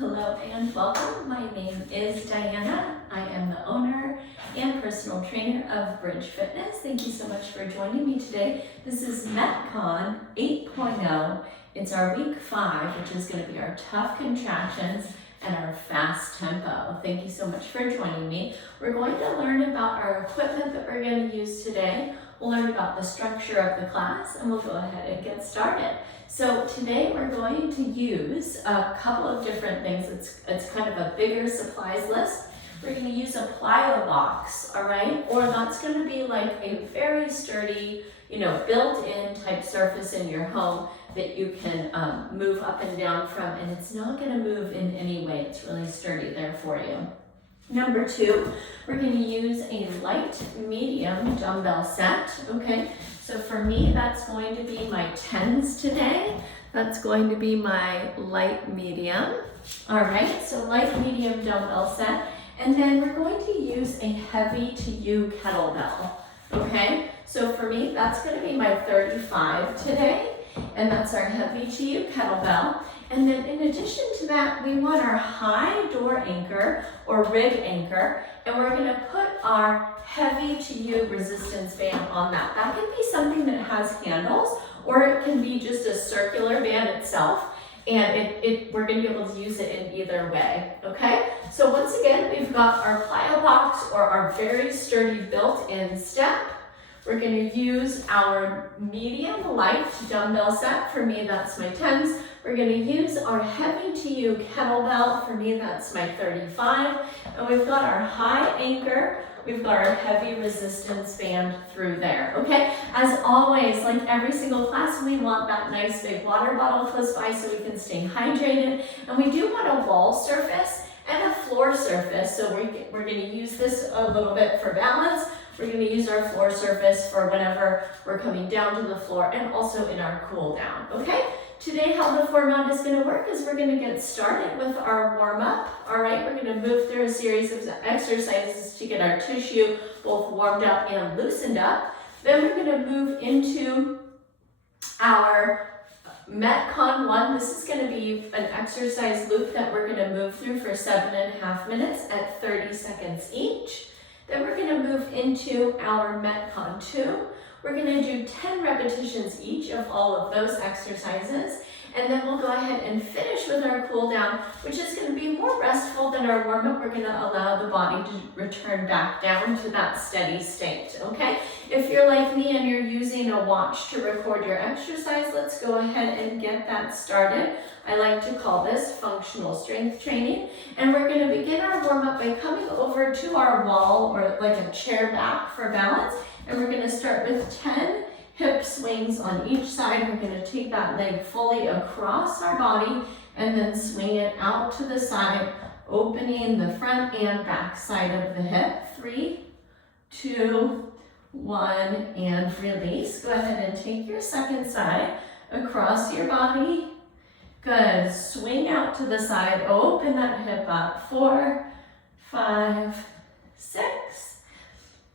Hello and welcome. My name is Diana. I am the owner and personal trainer of Bridge Fitness. Thank you so much for joining me today. This is MetCon 8.0. It's our week 5, which is going to be our tough contractions and our fast tempo. Thank you so much for joining me. We're going to learn about our equipment that we're going to use today. We'll learn about the structure of the class and we'll go ahead and get started. So today we're going to use a couple of different things. It's kind of a bigger supplies list. We're going to use a plyo box, all right? Or that's going to be like a very sturdy, built-in type surface in your home that you can move up and down from, and it's not going to move in any way. It's really sturdy there for you. Number 2, we're going to use a light medium dumbbell set, okay? So for me, that's going to be my 10s today. That's going to be my light medium. All right, so light medium dumbbell set. And then we're going to use a heavy to you kettlebell, okay? So for me, that's going to be my 35 today. And that's our heavy to you kettlebell. And then in addition to that, we want our high door anchor or rig anchor, and we're going to put our heavy to you resistance band on that. That can be something that has handles, or it can be just a circular band itself, and we're going to be able to use it in either way, okay? So once again, we've got our plyo box or our very sturdy built-in step. We're going to use our medium light dumbbell set. For me, that's my 10s. We're going to use our heavy to you kettlebell. For me, that's my 35. And we've got our high anchor. We've got our heavy resistance band through there, okay? As always, like every single class, we want that nice big water bottle close by so we can stay hydrated. And we do want a wall surface and a floor surface. So we're going to use this a little bit for balance. We're going to use our floor surface for whenever we're coming down to the floor and also in our cool down, okay? Today, how the format is going to work is we're going to get started with our warm-up, all right? We're going to move through a series of exercises to get our tissue both warmed up and loosened up. Then we're going to move into our MetCon 1. This is going to be an exercise loop that we're going to move through for 7.5 minutes at 30 seconds each. Then we're going to move into our MetCon 2. We're going to do 10 repetitions each of all of those exercises. And then we'll go ahead and finish with our cool down, which is going to be more restful than our warm up. We're going to allow the body to return back down to that steady state, okay? If you're like me and you're using a watch to record your exercise, let's go ahead and get that started. I like to call this functional strength training. And we're going to begin our warm up by coming over to our wall or like a chair back for balance. And we're going to start with 10 hip swings on each side. We're going to take that leg fully across our body and then swing it out to the side, opening the front and back side of the hip. 3, 2, 1, and release. Go ahead and take your second side across your body. Good. Swing out to the side, open that hip up. 4, 5, 6,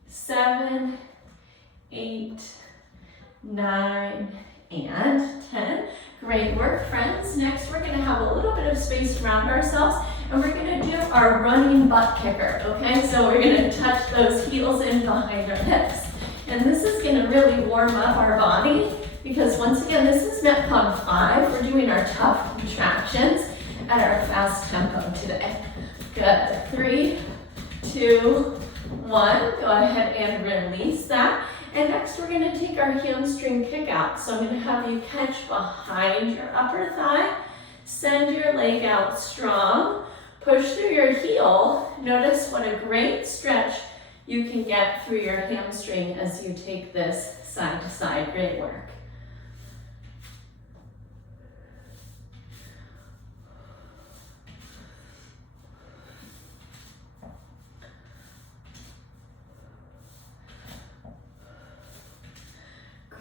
7, 8, 9, and 10. Great work, friends. Next, we're going to have a little bit of space around ourselves, and we're going to do our running butt kicker, okay? So we're going to touch those heels in behind our hips. And this is going to really warm up our body because, once again, this is MetCon 5. We're doing our tough contractions at our fast tempo today. Good. 3, 2, 1. Go ahead and release that. And next we're going to take our hamstring kick out. So I'm going to have you catch behind your upper thigh, send your leg out strong, push through your heel. Notice what a great stretch you can get through your hamstring as you take this side to side. Great work.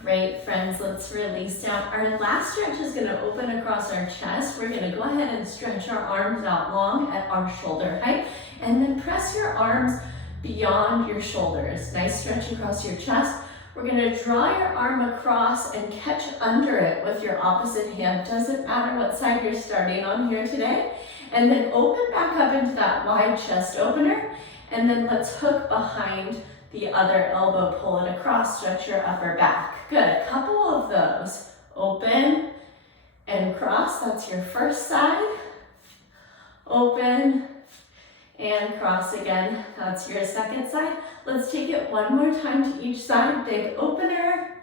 Great, friends, let's release down. Our last stretch is going to open across our chest. We're going to go ahead and stretch our arms out long at our shoulder height, and then press your arms beyond your shoulders. Nice stretch across your chest. We're going to draw your arm across and catch under it with your opposite hand. Doesn't matter what side you're starting on here today. And then open back up into that wide chest opener. And then let's hook behind the other elbow, pull it across, stretch your upper back. Good, a couple of those. Open and cross, that's your first side. Open and cross again, that's your second side. Let's take it one more time to each side. Big opener,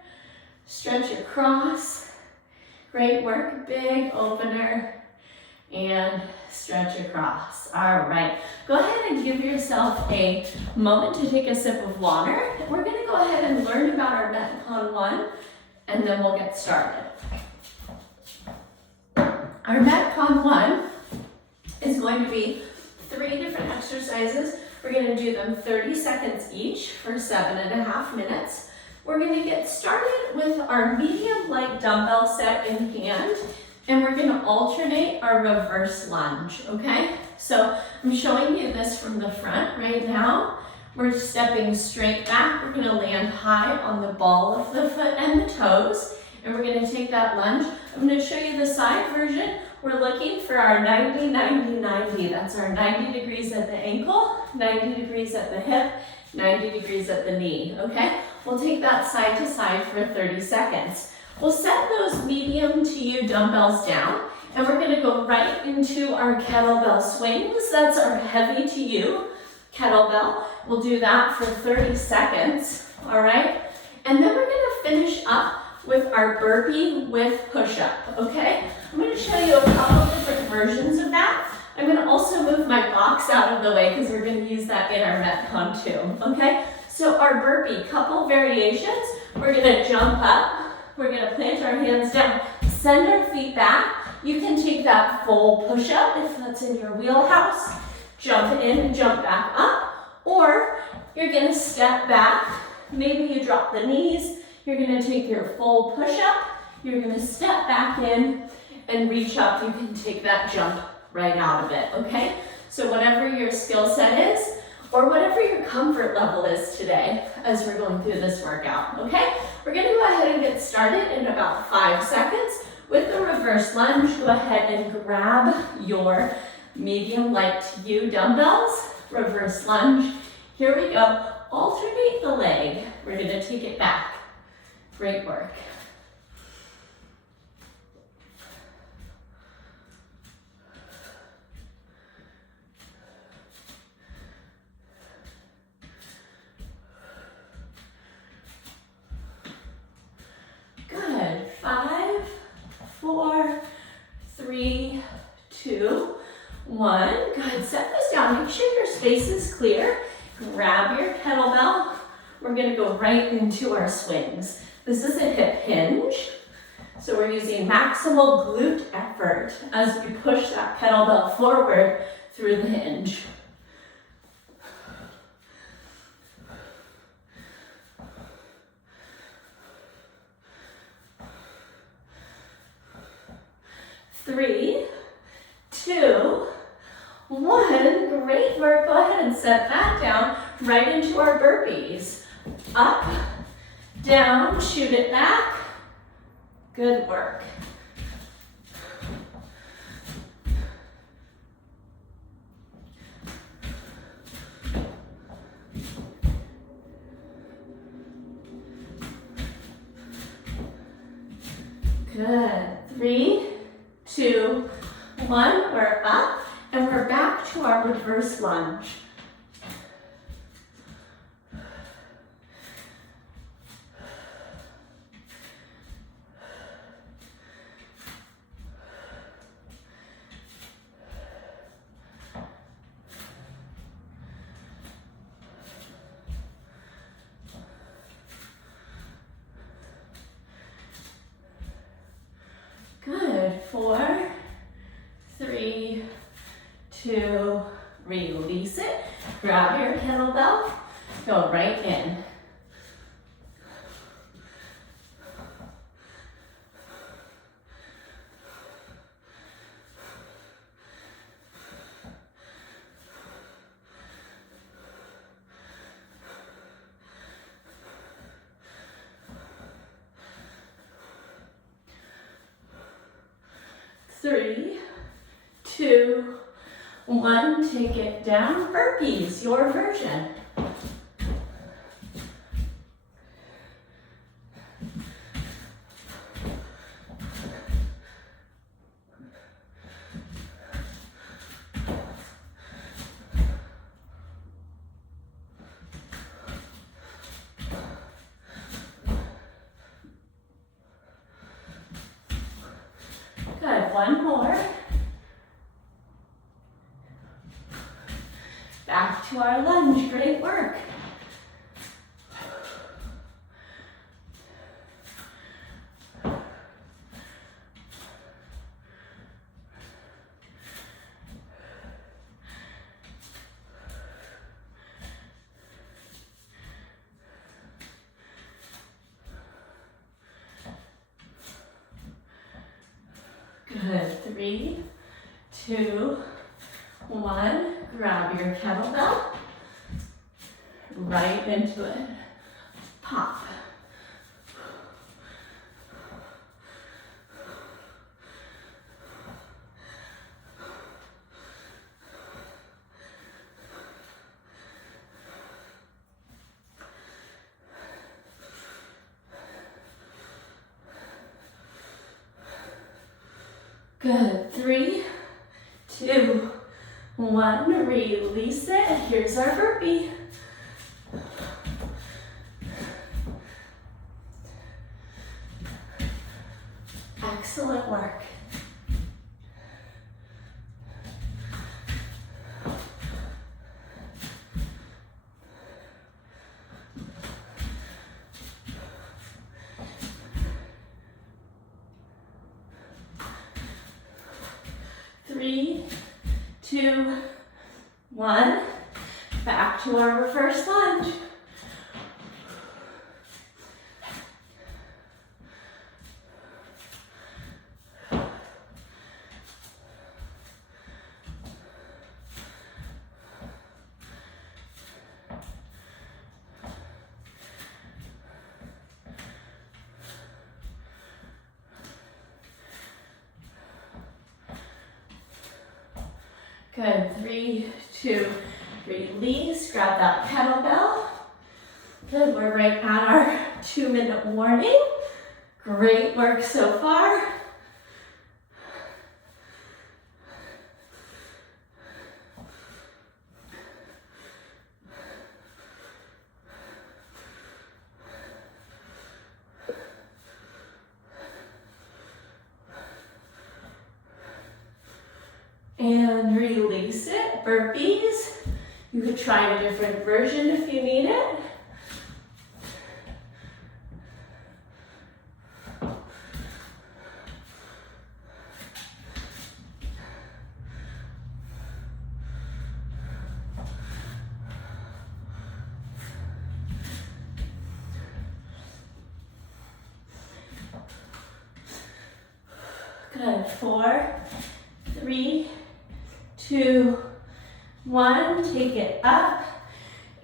stretch across. Great work, big opener and stretch across. All right, go ahead and give yourself a moment to take a sip of water. We're gonna go ahead and learn about our MetCon 1 and then we'll get started. Our MetCon 1 is going to be 3 different exercises. We're gonna do them 30 seconds each for 7.5 minutes. We're gonna get started with our medium light dumbbell set in hand, and we're gonna alternate our reverse lunge, okay? So I'm showing you this from the front right now. We're stepping straight back. We're gonna land high on the ball of the foot and the toes, and we're gonna take that lunge. I'm gonna show you the side version. We're looking for our 90, 90, 90. That's our 90 degrees at the ankle, 90 degrees at the hip, 90 degrees at the knee, okay? We'll take that side to side for 30 seconds. We'll set those medium to you dumbbells down, and we're gonna go right into our kettlebell swings. That's our heavy to you kettlebell. We'll do that for 30 seconds, all right? And then we're gonna finish up with our burpee with push-up, okay? I'm gonna show you a couple different versions of that. I'm gonna also move my box out of the way because we're gonna use that in our MetCon too, okay? So our burpee, couple variations. We're gonna jump up. We're gonna plant our hands down, send our feet back. You can take that full push-up if that's in your wheelhouse. Jump in and jump back up. Or you're gonna step back. Maybe you drop the knees. You're gonna take your full push-up. You're gonna step back in and reach up. You can take that jump right out of it, okay? So whatever your skill set is, or whatever your comfort level is today as we're going through this workout, okay? We're gonna go ahead and get started in about 5 seconds. With the reverse lunge, go ahead and grab your medium light to you dumbbells, reverse lunge. Here we go, alternate the leg. We're gonna take it back. Great work. Good. 5, 4, 3, 2, 1. Good. Set this down. Make sure your space is clear. Grab your kettlebell. We're going to go right into our swings. This is a hip hinge. So we're using maximal glute effort as we push that kettlebell forward through the hinge. Three, 2, 1. Great work. Go ahead and set that down right into our burpees. Up, down, shoot it back. Good work. Good. 3, 2, 1. We're up and we're back to our reverse lunge. Good. 4, 3, 2, release it. Grab your kettlebell, go right in. Three, 2, 1, take it down, burpees, your version. Good, 1 more. Back to our lunge, great work. Good, 3, 2, 1, grab your kettlebell, right into it, pop. Good, 3, 2, 1, release it. Here's our burpee. Excellent work. Three, 2, 1, back to our reverse lunge. Good, 3, 2, release, grab that kettlebell. Good, we're right at our 2-minute warning. Great work so far. And release it, burpees. You could try a different version if you need it. Good, 4, 3, 2, 1, take it up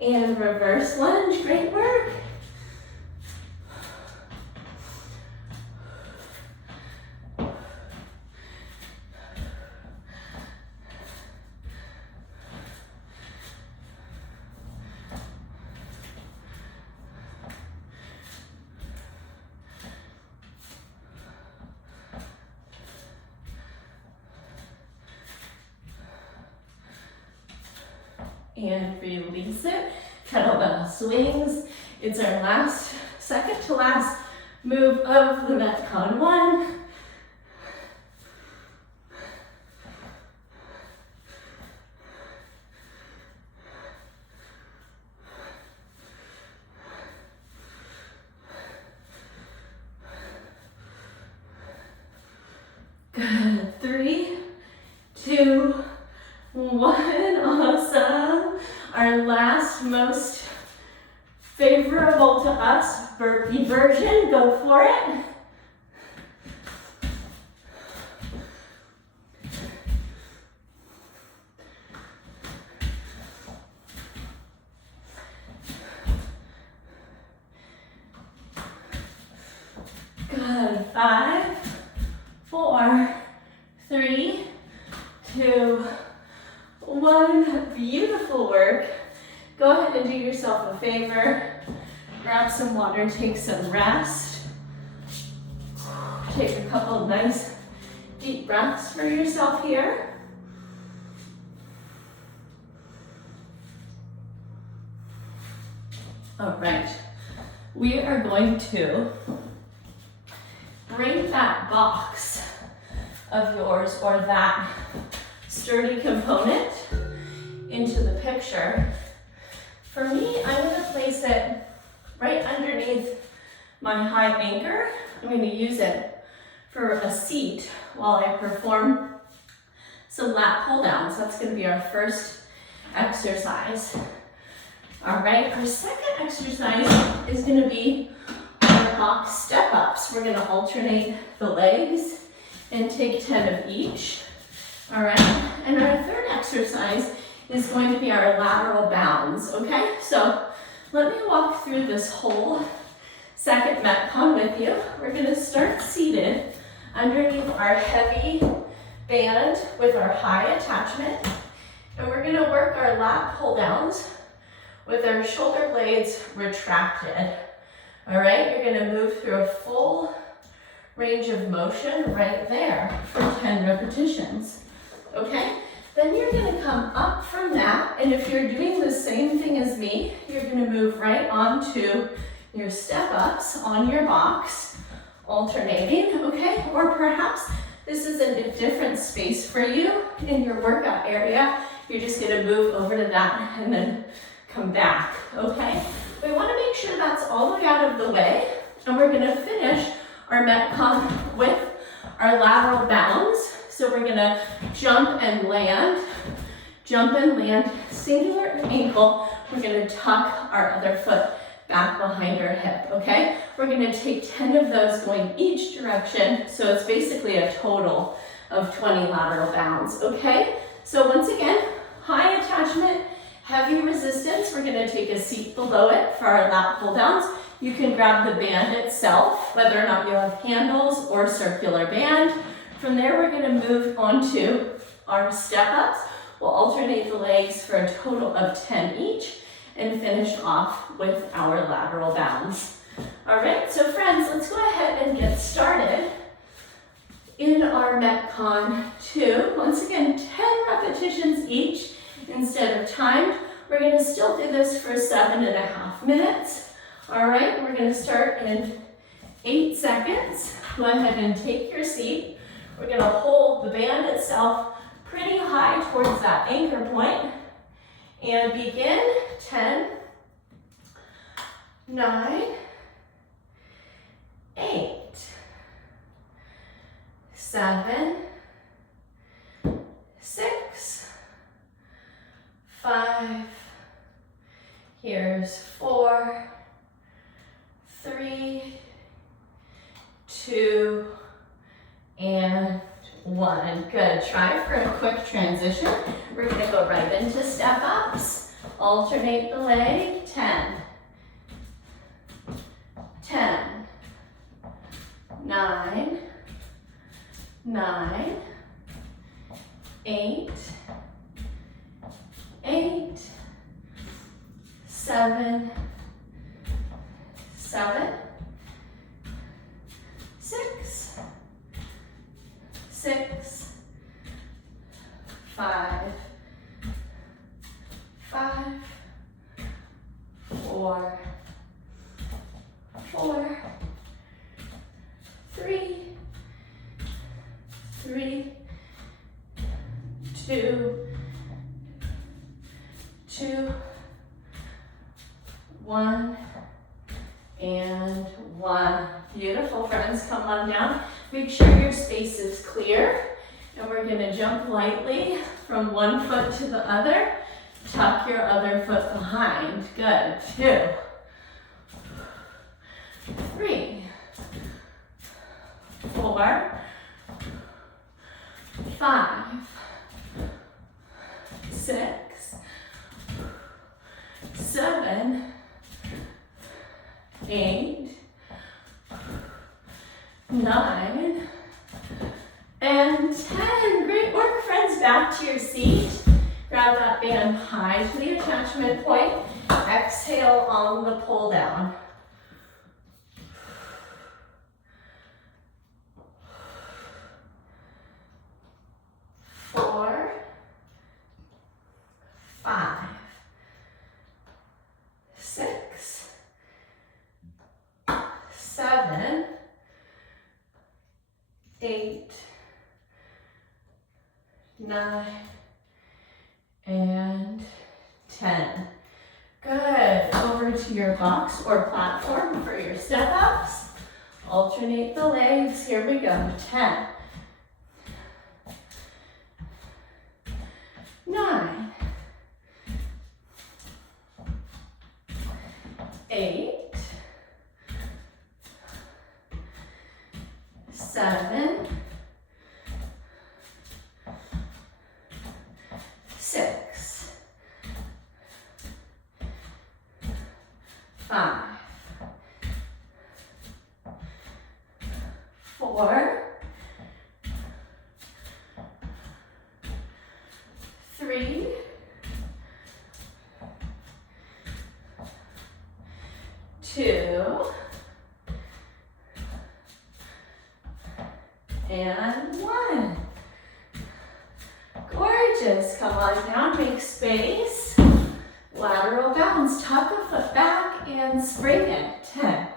and reverse lunge, great work. And release it. Kettlebell swings. It's our last, second to last move of the MetCon 1. Good, 3, 2, 1, awesome. Our last, most favorable to us burpee version, go for it. Good, 5, 4, 3, 2, 1. Beautiful work. Go ahead and do yourself a favor. Grab some water, take some rest. Take a couple of nice deep breaths for yourself here. All right, we are going to bring that box of yours or that sturdy component into the picture. For me, I'm going to place it right underneath my high anchor. I'm going to use it for a seat while I perform some lat pull downs. That's going to be our first exercise. All right, our second exercise is going to be our box step ups. We're going to alternate the legs and take 10 of each. All right, and our third exercise is going to be our lateral bounds, okay? So let me walk through this whole second MetCon with you. We're going to start seated underneath our heavy band with our high attachment, and we're going to work our lat pull downs with our shoulder blades retracted. All right, you're going to move through a full range of motion right there for 10 repetitions. Okay, then you're going to come up from that, and if you're doing the same thing as me, you're going to move right onto your step ups on your box, alternating, okay? Or perhaps this is in a different space for you in your workout area. You're just going to move over to that and then come back, okay? We want to make sure that's all the way out of the way, and we're going to finish our MetCon with our lateral bounds. So we're going to jump and land, singular ankle. We're going to tuck our other foot back behind our hip, okay? We're going to take 10 of those going each direction, so it's basically a total of 20 lateral bounds, okay? So once again, high attachment, heavy resistance. We're going to take a seat below it for our lat pull downs. You can grab the band itself, whether or not you have handles or circular band. From there, we're going to move on to our step ups. We'll alternate the legs for a total of 10 each and finish off with our lateral bounds. All right, so friends, let's go ahead and get started in our MetCon 2. Once again, 10 repetitions each instead of timed. We're going to still do this for 7.5 minutes. All right, we're going to start in 8 seconds. Go ahead and take your seat. We're going to hold the band itself pretty high towards that anchor point and begin. 10, 9, 8, 7, 6, 5, here's 4, 3, 2, and 1. Good. Try for a quick transition. We're going to go right into step ups. Alternate the leg. 10, 10, 9, 9, 8, 8, 7, 7, 6, 6, 5, 5, 4, 4, 3, 3, 2, 2, 1, and 1. Beautiful, friends. Come on down. Make sure your space is clear. And we're going to jump lightly from one foot to the other. Tuck your other foot behind. Good. 2, 3, 4, 5, 6, 7, 8, 9, and 10. Great work, friends. Back to your seat. Grab that band high to the attachment point. Exhale on the pull down. 4, 5, 6, 7, 8, 9, and 10. Good. Over to your box or platform for your step ups. Alternate the legs. Here we go. 10, 9, 8, 7, 6, 5, 4, 3, 2, and 1. Gorgeous. Come on down, make space. Lateral bounce, tuck a foot back and spring it. 10,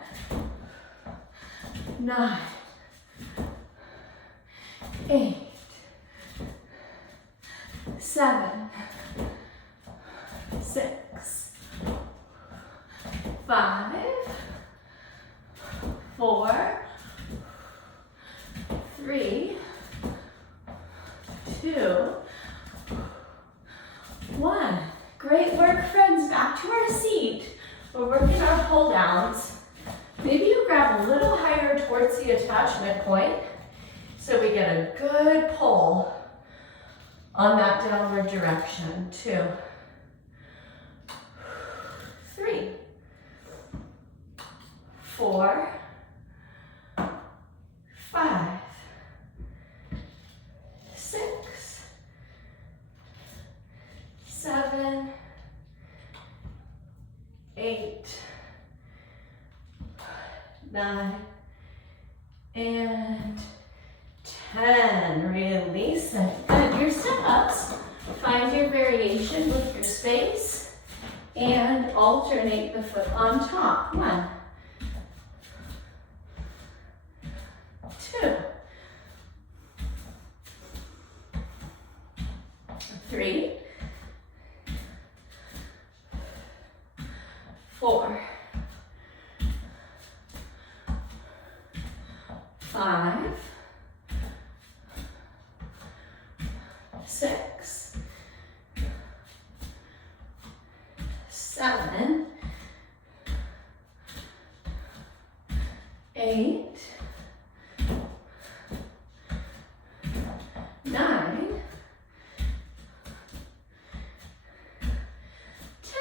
9, 8, 7, 6, 5, 4, 3, 2, 1. Great work, friends. Back to our seat. We're working our pull downs. Maybe you grab a little higher towards the attachment point so we get a good pull on that downward direction. 2, 3, 4, 5, 6, 7, 8, 9, and 10. Release it. Good. Your step ups. Find your variation with your space and alternate the foot on top. 1, 2, 3, 4, 5, 6, 7, 8, 9,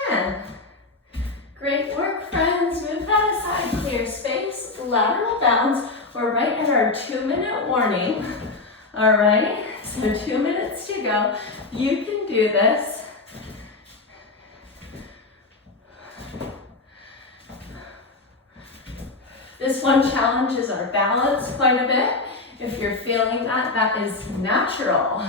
10. Great work, friends. Move that aside, clear space, lateral bounds. We're right at our 2-minute warning. All right, so 2 minutes to go. You can do this. This one challenges our balance quite a bit. If you're feeling that, that is natural.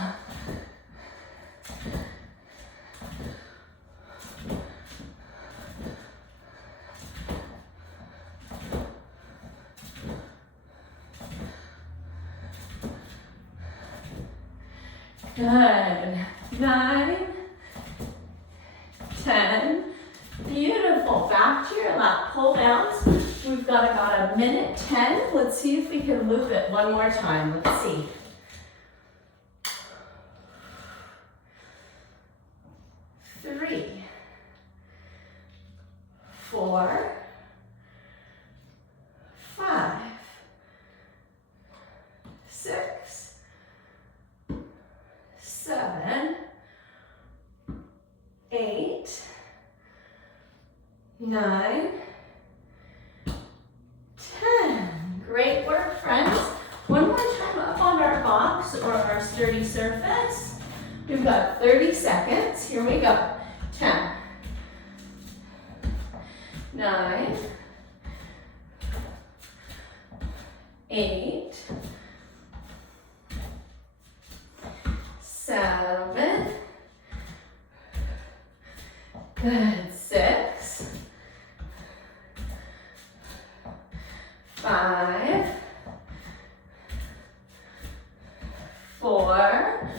Good. 9, 10. Beautiful. Back to your lat pull downs. We've got about 1:10. Let's see if we can loop it one more time. Let's see. 3, 4, 5, 6, 7, 8, 9, 10. Great work, friends. One more time up on our box or our sturdy surface. We've got 30 seconds. Here we go. 10, 9, 8, 7, good, 6, 5, 4,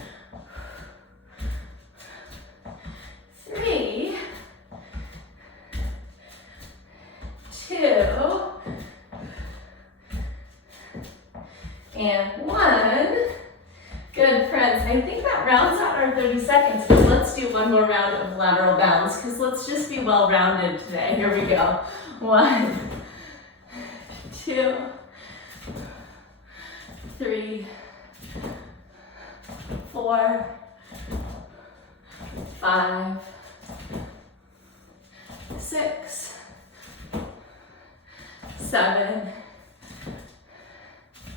3, 2, and 1. Good, friends. I think that rounds out our 30 seconds, but let's do one more round of lateral bounds because let's just be well-rounded today. Here we go. 1, 2, 3, 4, 5, 6, 7,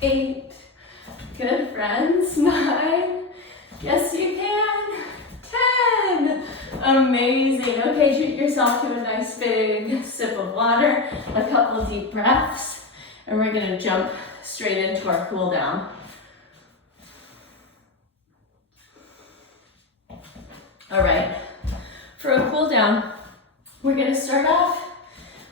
8. Good, friends. 9. Yes, you can. 10. Amazing. Okay, treat yourself to a nice big sip of water, a couple deep breaths, and we're going to jump straight into our cool down. All right, for a cool down, we're going to start off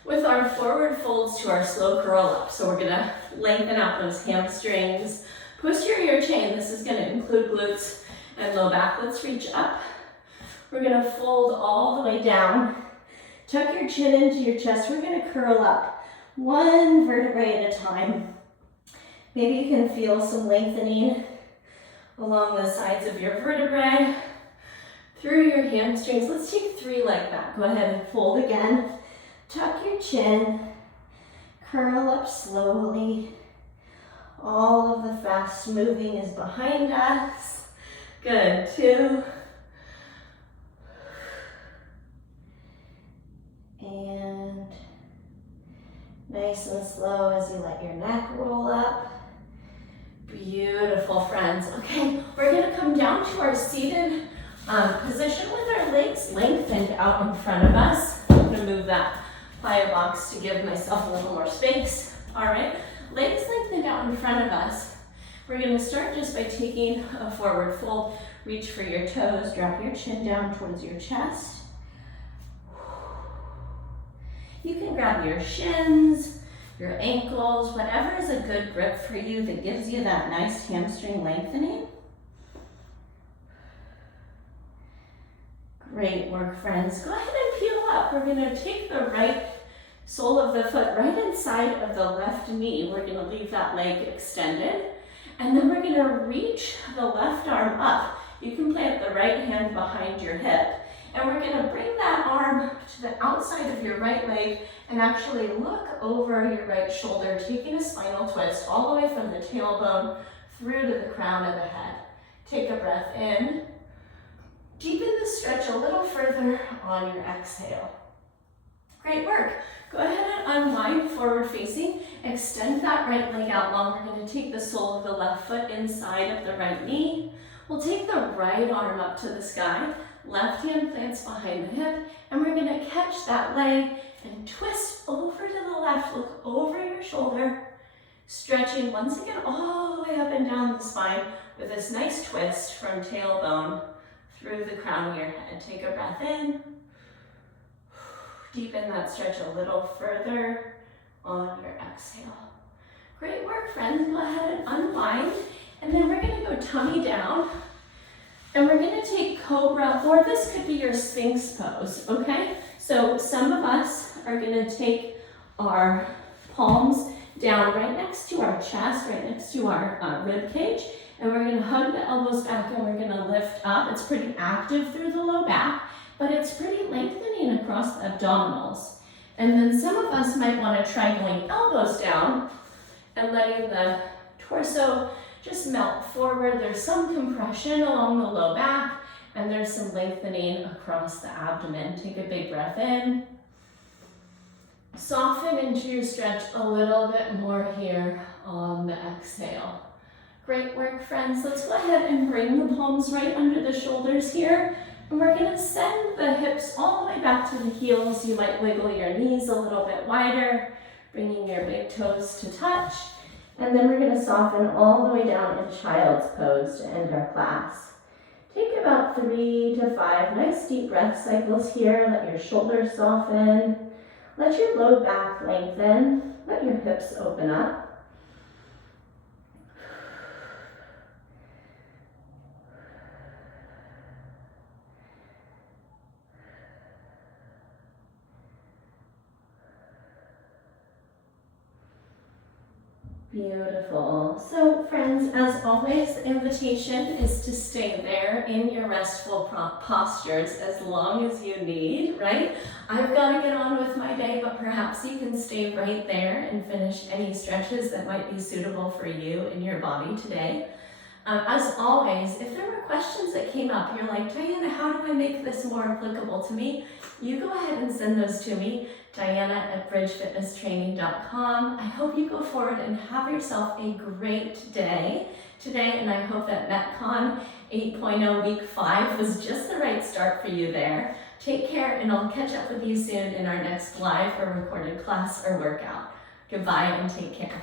with our forward folds to our slow curl up. So we're going to lengthen out those hamstrings, posterior chain. This is going to include glutes and low back. Let's reach up. We're going to fold all the way down. Tuck your chin into your chest. We're going to curl up one vertebrae at a time. Maybe you can feel some lengthening along the sides of your vertebrae, through your hamstrings. Let's take 3 like that. Go ahead and fold again. Tuck your chin. Curl up slowly. All of the fast moving is behind us. Good. 2. And nice and slow as you let your neck roll up. Beautiful, friends. Okay, we're going to come down to our seated position with our legs lengthened out in front of us. I'm going to move that plyo box to give myself a little more space. All right, legs lengthened out in front of us. We're going to start just by taking a forward fold. Reach for your toes, drop your chin down towards your chest. You can grab your shins, your ankles, whatever is a good grip for you that gives you that nice hamstring lengthening. Great work, friends. Go ahead and peel up. We're going to take the right sole of the foot right inside of the left knee. We're going to leave that leg extended. And then we're going to reach the left arm up. You can plant the right hand behind your hip. And we're going to bring that arm to the outside of your right leg and actually look over your right shoulder, taking a spinal twist all the way from the tailbone through to the crown of the head. Take a breath in. Deepen the stretch a little further on your exhale. Great work. Go ahead and unwind forward facing. Extend that right leg out long. We're going to take the sole of the left foot inside of the right knee. We'll take the right arm up to the sky. Left hand plants behind the hip. And we're going to catch that leg and twist over to the left. Look over your shoulder. Stretching once again all the way up and down the spine with this nice twist from tailbone through the crown of your head. Take a breath in. Deepen that stretch a little further on your exhale. Great work, friends. Go ahead and unwind. And then we're going to go tummy down. And we're going to take cobra, or this could be your sphinx pose, okay? So some of us are going to take our palms down right next to our chest, right next to our rib cage. And we're going to hug the elbows back and we're going to lift up. It's pretty active through the low back, but it's pretty lengthening across the abdominals. And then some of us might want to try going elbows down and letting the torso just melt forward. There's some compression along the low back and there's some lengthening across the abdomen. Take a big breath in. Soften into your stretch a little bit more here on the exhale. Great work, friends. Let's go ahead and bring the palms right under the shoulders here. And we're gonna send the hips all the way back to the heels. You might wiggle your knees a little bit wider, bringing your big toes to touch. And then we're gonna soften all the way down in child's pose to end our class. Take about 3 to 5 nice deep breath cycles here. Let your shoulders soften. Let your low back lengthen. Let your hips open up. Beautiful. So friends, as always, the invitation is to stay there in your restful postures as long as you need, right? I've got to get on with my day, but perhaps you can stay right there and finish any stretches that might be suitable for you and your body today. As always, if there were questions that came up, you're like, Diana, how do I make this more applicable to me? You go ahead and send those to me, Diana@bridgefitnesstraining.com. I hope you go forward and have yourself a great day today, and I hope that MetCon 8.0 Week 5 was just the right start for you there. Take care, and I'll catch up with you soon in our next live or recorded class or workout. Goodbye and take care.